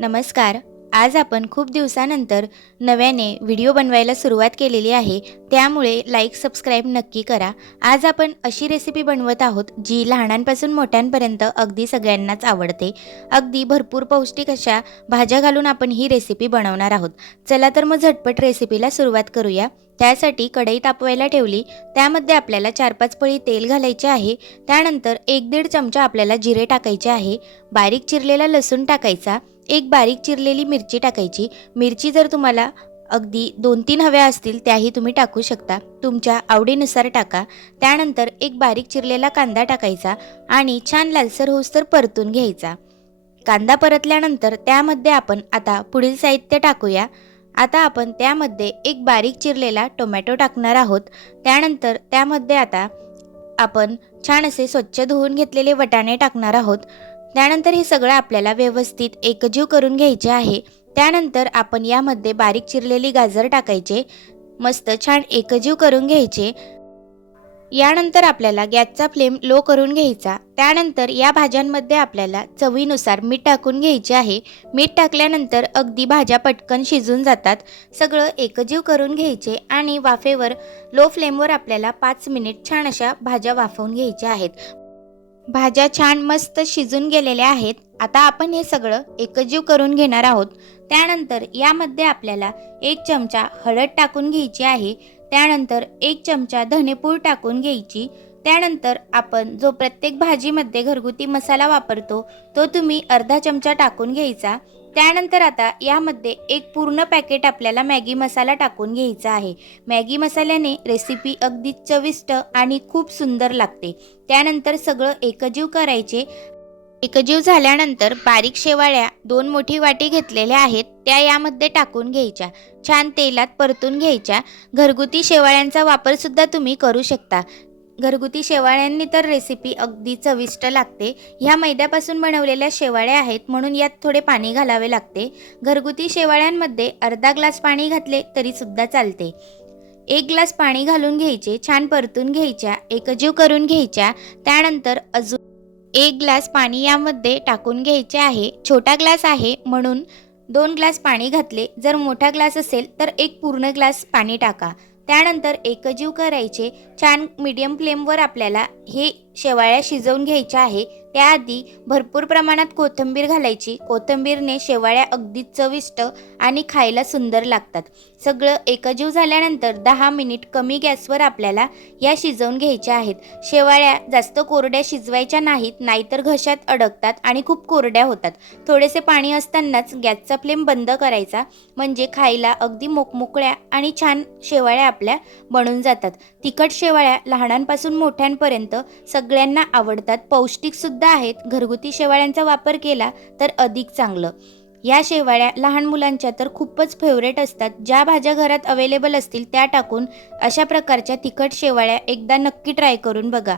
नमस्कार. आज आपण खूप दिवसानंतर नव्याने व्हिडिओ बनवायला सुरुवात केलेली आहे. त्यामुळे लाईक सबस्क्राईब नक्की करा. आज आपण अशी रेसिपी बनवत आहोत जी लहानांपासून मोठ्यांपर्यंत अगदी सगळ्यांनाच आवडते. अगदी भरपूर पौष्टिक अशा भाज्या घालून आपण ही रेसिपी बनवणार आहोत. चला तर मग झटपट रेसिपीला सुरुवात करूया. त्यासाठी कढई तापवायला ठेवली. त्यामध्ये आपल्याला चार पाच पळी तेल घालायचे आहे. त्यानंतर एक दीड चमचा आपल्याला जिरे टाकायचे आहे. बारीक चिरलेला लसूण टाकायचा. एक बारीक चिरलेली मिरची टाकायची. मिरची जर तुम्हाला अगदी दोन तीन हव्या असतील त्याही तुम्ही टाकू शकता. तुमच्या आवडीनुसार टाका. त्यानंतर एक बारीक चिरलेला कांदा टाकायचा आणि छान लालसर होऊस्तर परतून घ्यायचा. कांदा परतल्यानंतर त्यामध्ये आपण आता पुढील साहित्य टाकूया. आता आपण त्यामध्ये एक बारीक चिरलेला टोमॅटो टाकणार आहोत. त्यानंतर त्यामध्ये आता आपण छान असे स्वच्छ धुवून घेतलेले वटाणे टाकणार आहोत. त्यानंतर हे सगळं आपल्याला व्यवस्थित एकजीव करून घ्यायचे आहे. त्यानंतर आपण यामध्ये बारीक चिरलेली गाजर टाकायचे. मस्त छान एकजीव करून घ्यायचे. यानंतर आपल्याला गॅसचा फ्लेम लो करून घ्यायचा. त्यानंतर या भाज्यांमध्ये आपल्याला चवीनुसार मीठ टाकून घ्यायचे आहे. मीठ टाकल्यानंतर अगदी भाज्या पटकन शिजून जातात. सगळं एकजीव करून घ्यायचे आणि वाफेवर लो फ्लेमवर आपल्याला पाच मिनिट छान अशा भाज्या वाफवून घ्यायच्या आहेत. भाज्या छान मस्त शिजून गेलेल्या आहेत. आता आपण हे सगळं एकजीव करून घेणार आहोत. त्यानंतर यामध्ये आपल्याला एक चमचा हळद टाकून घ्यायची आहे. त्यानंतर एक चमचा धनेपूड टाकून घ्यायची. त्यानंतर आपण जो प्रत्येक भाजीमध्ये घरगुती मसाला वापरतो तो तुम्ही अर्धा चमचा टाकून घ्यायचा. त्यानंतर आता यामध्ये एक पूर्ण पॅकेट आपल्याला मॅगी मसाला टाकून घ्यायचा आहे. मॅगी मसाल्याने रेसिपी अगदी चविष्ट आणि खूप सुंदर लागते. त्यानंतर सगळं एकजीव करायचे. एकजीव झाल्यानंतर बारीक शेवाळ्या दोन मोठी वाटी घेतलेल्या आहेत त्या यामध्ये टाकून घ्यायच्या. छान तेलात परतून घ्यायच्या. घरगुती शेवाळ्यांचा वापर सुद्धा तुम्ही करू शकता. घरगुती शेवाळ्यांनी तर रेसिपी अगदी चविष्ट लागते. ह्या मैद्यापासून बनवलेल्या शेवाळ्या आहेत म्हणून यात थोडे पाणी घालावे लागते. घरगुती शेवाळ्यांमध्ये अर्धा ग्लास पाणी घातले तरीसुद्धा चालते. एक ग्लास पाणी घालून घ्यायचे छान परतून घ्यायच्या एकजीव करून घ्यायच्या. त्यानंतर अजून एक ग्लास पाणी यामध्ये टाकून घ्यायचे आहे. छोटा ग्लास आहे म्हणून दोन ग्लास पाणी घातले. जर मोठा ग्लास असेल तर एक पूर्ण ग्लास पाणी टाका. त्यानंतर एकजीव करायचे. छान मीडियम फ्लेमवर आपल्याला हे शेवाळ्या शिजवून घ्यायच्या आहे. त्याआधी भरपूर प्रमाणात कोथिंबीर घालायची. कोथिंबीरने शेवाळ्या अगदी चविष्ट आणि खायला सुंदर लागतात. सगळं एकजीव झाल्यानंतर दहा मिनिट कमी गॅसवर आपल्याला या शिजवून घ्यायच्या आहेत. शेवाळ्या जास्त कोरड्या शिजवायच्या नाहीत नाहीतर घशात अडकतात आणि खूप कोरड्या होतात. थोडेसे पाणी असतानाच गॅसचा फ्लेम बंद करायचा म्हणजे खायला अगदी मोकमोकळ्या आणि छान शेवाळ्या आपल्या बनून जातात. तिखट शेवाळ्या लहानांपासून मोठ्यांपर्यंत सगळ्यांना आवडतात. पौष्टिकसुद्धा सुद्धा आहेत. घरगुती शेवाळ्यांचा वापर केला तर अधिक चांगलं. या शेवाळ्या लहान मुलांच्या तर खूपच फेवरेट असतात. ज्या भाज्या घरात अवेलेबल असतील त्या टाकून अशा प्रकारच्या तिखट शेवाळ्या एकदा नक्की ट्राय करून बघा.